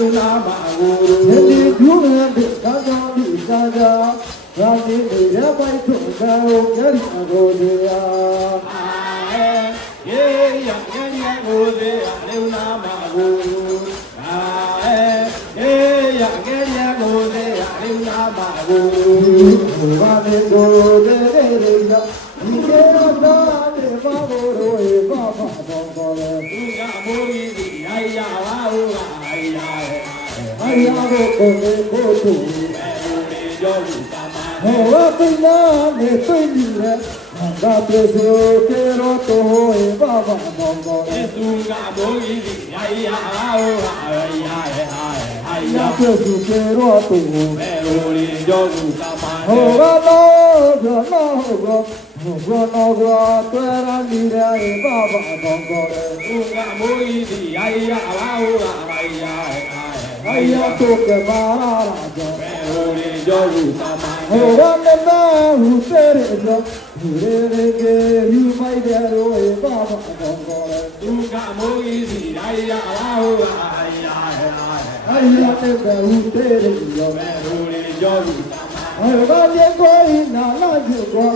Leuna Maguru. Jadi jualan di sana di sana. Kami tidak baik kau jadi agodia. Yang agodia Leuna Maguru. Yang agodia Leuna Maguru. Kami agodia. Ike ada di Maguru Bapa Bapa. Tunga Mori Ayah Laura Ayah. Ayah Bapa Bapa. Oh, pena me pena, anda preso quiero todo e baba bongo. Tunga Mori Ayah Laura Ayah. Anda preso quiero todo. Melori Jogu Kamane. Oh, no, tu era mira e baba bongo. Tunga Mori Ayah Laura Ayah tu que maraja. Melori Jogu Kamane. Oh, na utere que you mai dero e baba bongo. Tunga Mori Ayah Laura Ayah te utere Melori Jogu Kamane. Ay, vaya coi na la yugo,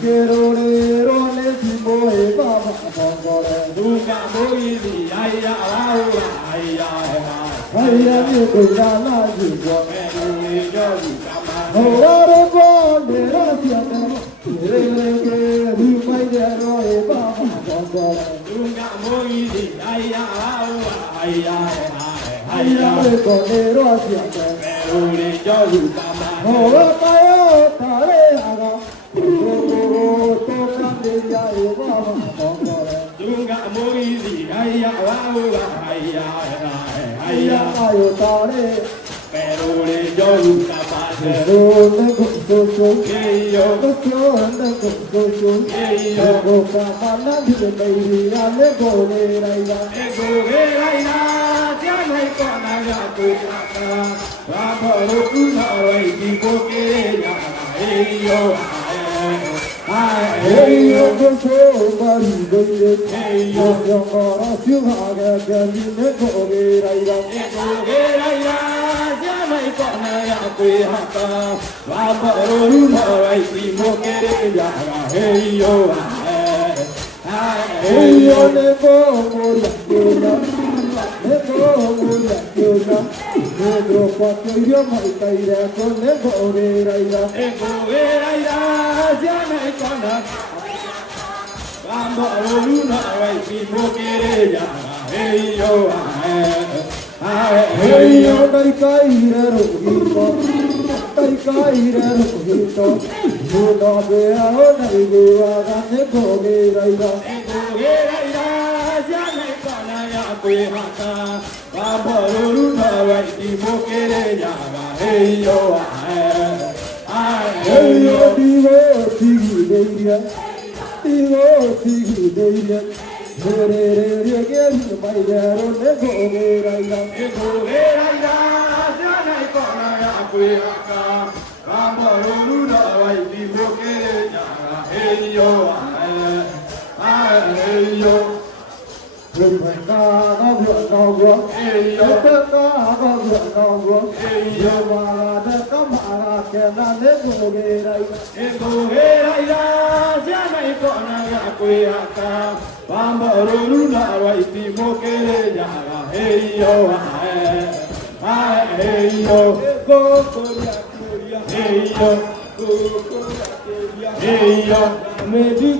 quiero le timo e baba bongore. Tunga Mori Ayah Laura Ay, mi cuida la yugo, Melori Jogu Kamane. ora bonde rasia te, que vi mai dero e baba bongore. Tunga Mori Ayah Laura Ay, me conero hacia te, Melori Jogu Kamane. ora payo tare aga, toca de ya e baba bongore. Tunga Mori Ayah Laura Ay, ayo tare. Melori Jogu Kamane. Keyo Ego Geraina Janai Kona Yakutaka Ramoro Kunawai Tipo Keya Eyo Eyo Geraina Janai Kona Yakutaka Ramoro Kunawai Tipo Keya Eyo Eyo nebo moria kena, nebo moria kena. Negro patio yo mai kaira con nebo oraira. Ego Geraina Janai Kona Ramoro Kunawai Tipo Keya Eyo Eyo dai kaira rohito, dai kaira rohito. Uno vea ona iguaga nebo oraira. Ego Geraina Janai Kona Yakutaka Ramoro Kunawai Tipo Keya Eyo Eyo digo tigreira, re que mai dero nebo oraira. Ego Geraina Janai Kona Yakutaka Ramoro Kunawai Tipo Keya Eyo Rồi phải ca có vượng cao vượng, tất cả có vượng cao vượng. Giờ mà đất có mà kẻ ra đến vô ghê đây. Ego Geraina Janai Kona Yakutaka Ramoro Kunawai Tipo Keya Eyo Cô ya kuya, Eyo me di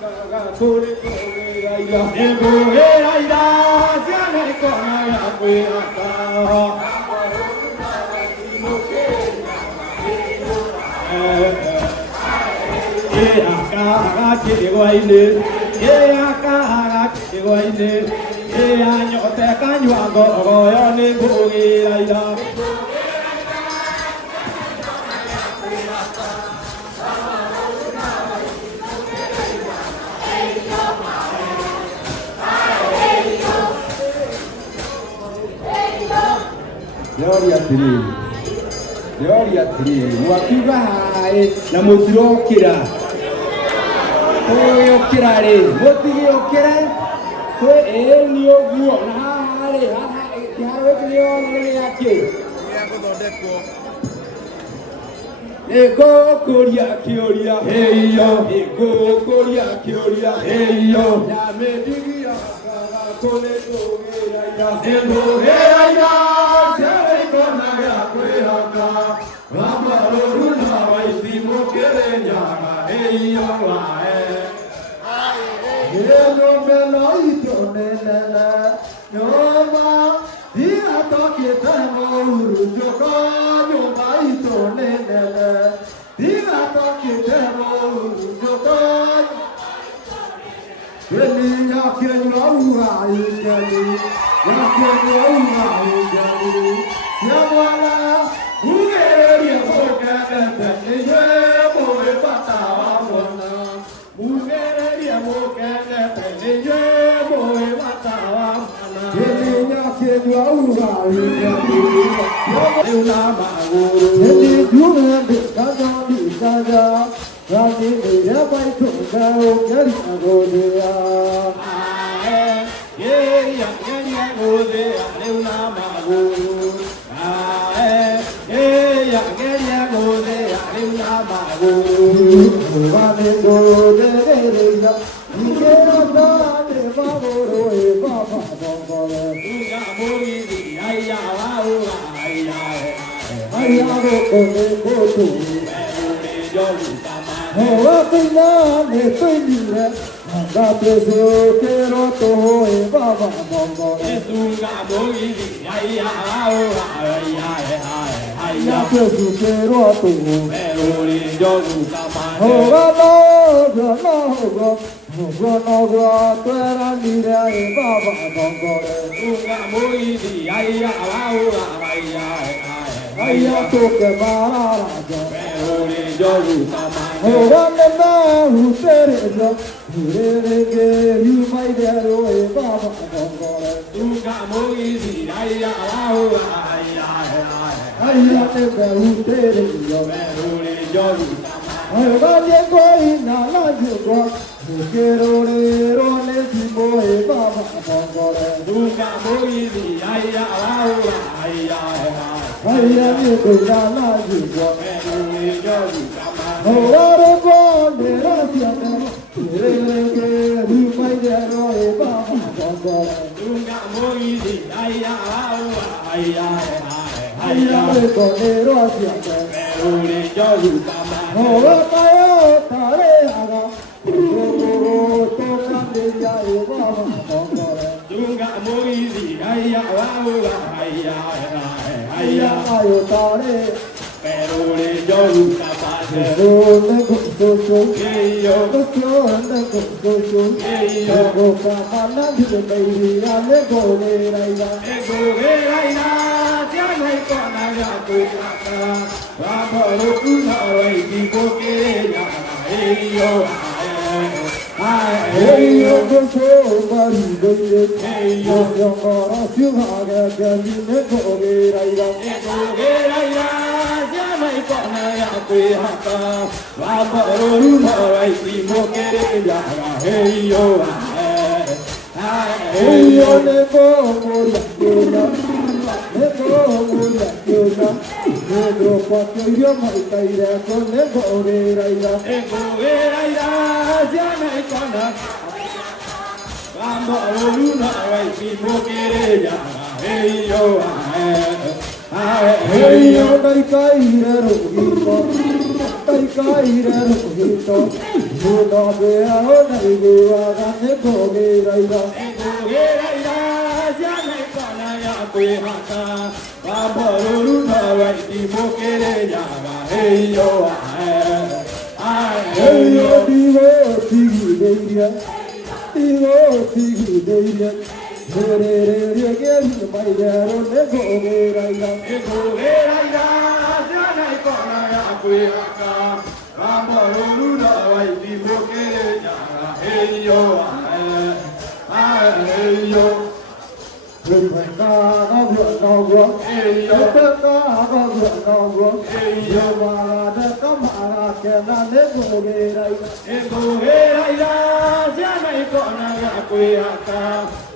caga tore ghê đây. Ego Geraina Janai Kona Yakutaka Gloria a Dio, wakiva hai na mutirokira. Oyo kirare, motigi okira. Ko enio guo na hare, ha Oklio Yaki. Ego Korea Kyoria, hey yo, Ego Korea Kyoria, hey yo, Yame Digia, Kone Korea, Ego Heya, Yame Konaga, Koyaka, Rama Runa, Waitimo Kerenya, hey yo, Hello, Meloito, Nella, Nova, Dia Toki Tamo, Joko, Nomaito, Nella, Dia Toki Tamo, Joko, Really, Yakin Laura, Italy, Yakin Laura, Italy, Yamala, Mugeria Boca, and Boy Pata, Mugeria Boca, and Boy Pata, Really, Yakin Laura, Italy, Yama, Really, Julian, Kazan, Kaza, Rani, Yabai, Tunga, Yari, Vale, go, de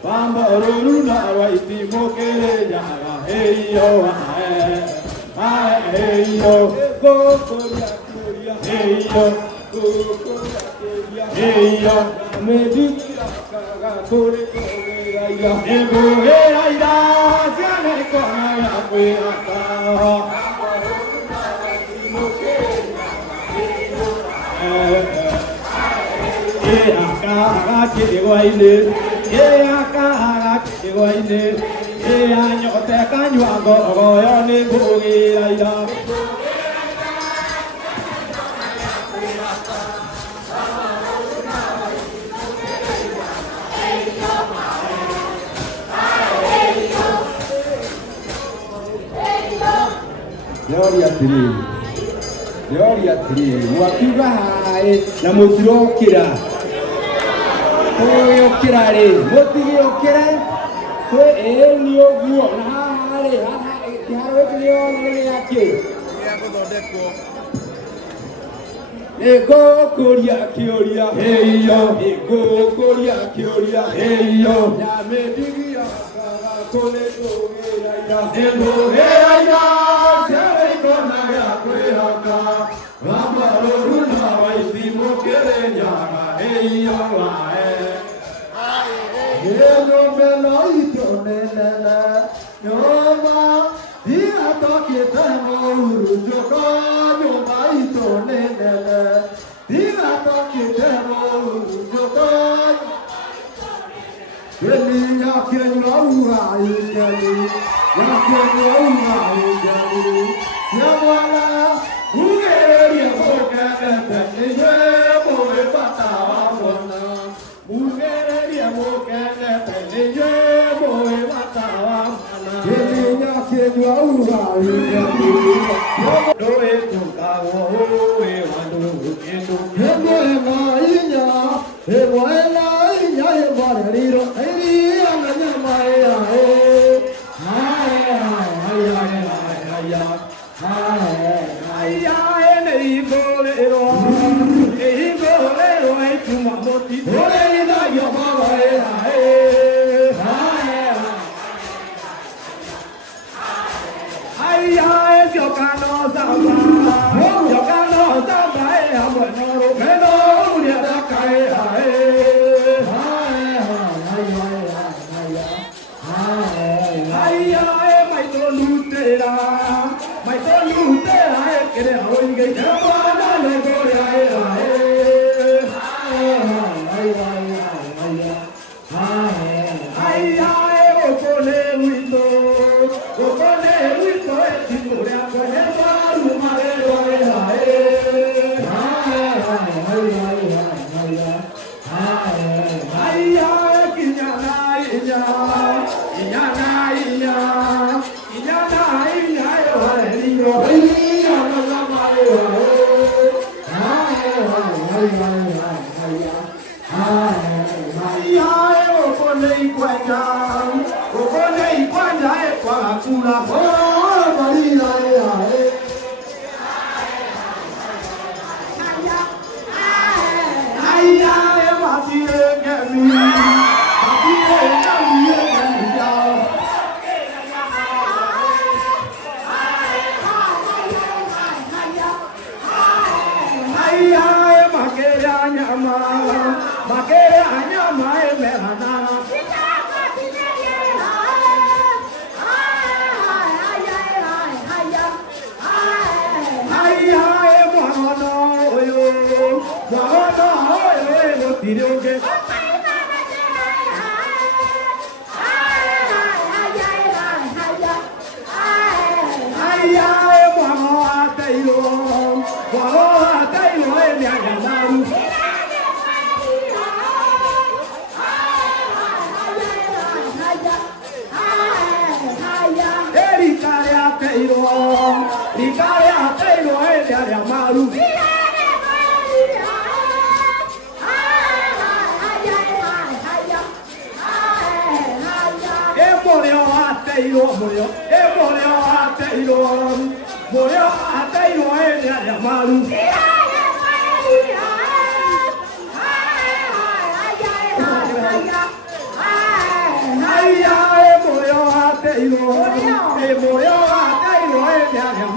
Bamba Runa, right, the Mokere, hey yo, hey yo, go Korea, Korea, hey yo, go Korea, Korea, hey yo, maybe Korea, Korea, hey go, hey ida, siane Korea, Korea, Aka kiri waine, aka kiri waine, anyote kanyu ago yo ni bugi laida. Gloria tiri, wakiga hai na mutirokira. Oyo kirare, motigi okira. Kwe ni oguo na hare, kiharo kio ngene yake. Ego Korea Korea, hey yo. Ego Korea Korea, hey yo. Ya me digi ya kone koge ya. Ego hey ya, sabe kona ya kwe haka. Ramaro runa waisi mokere ya, hey yo la. Hello, hello, ito nela, nyoma, dia toki tamo urujoko, nyoma ito nela, dia toki tamo urujoko. Keli ya kenyo ua ikeli, ya kenyo ua ikeli, nyamala, ugeri boka kete ye boe patawa bona, ugeri boka kete ye boe patawa bona. Keli ya kenyo ua ikeli, Doe tukawo we wandu endo. hemo ema inya, hemo ela inya hemo riro, eri anga nyama ea e. Hey,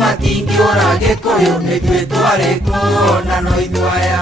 Matingi ora gĩkũyũ nĩ ithuĩ twarĩ kuona no ithuaya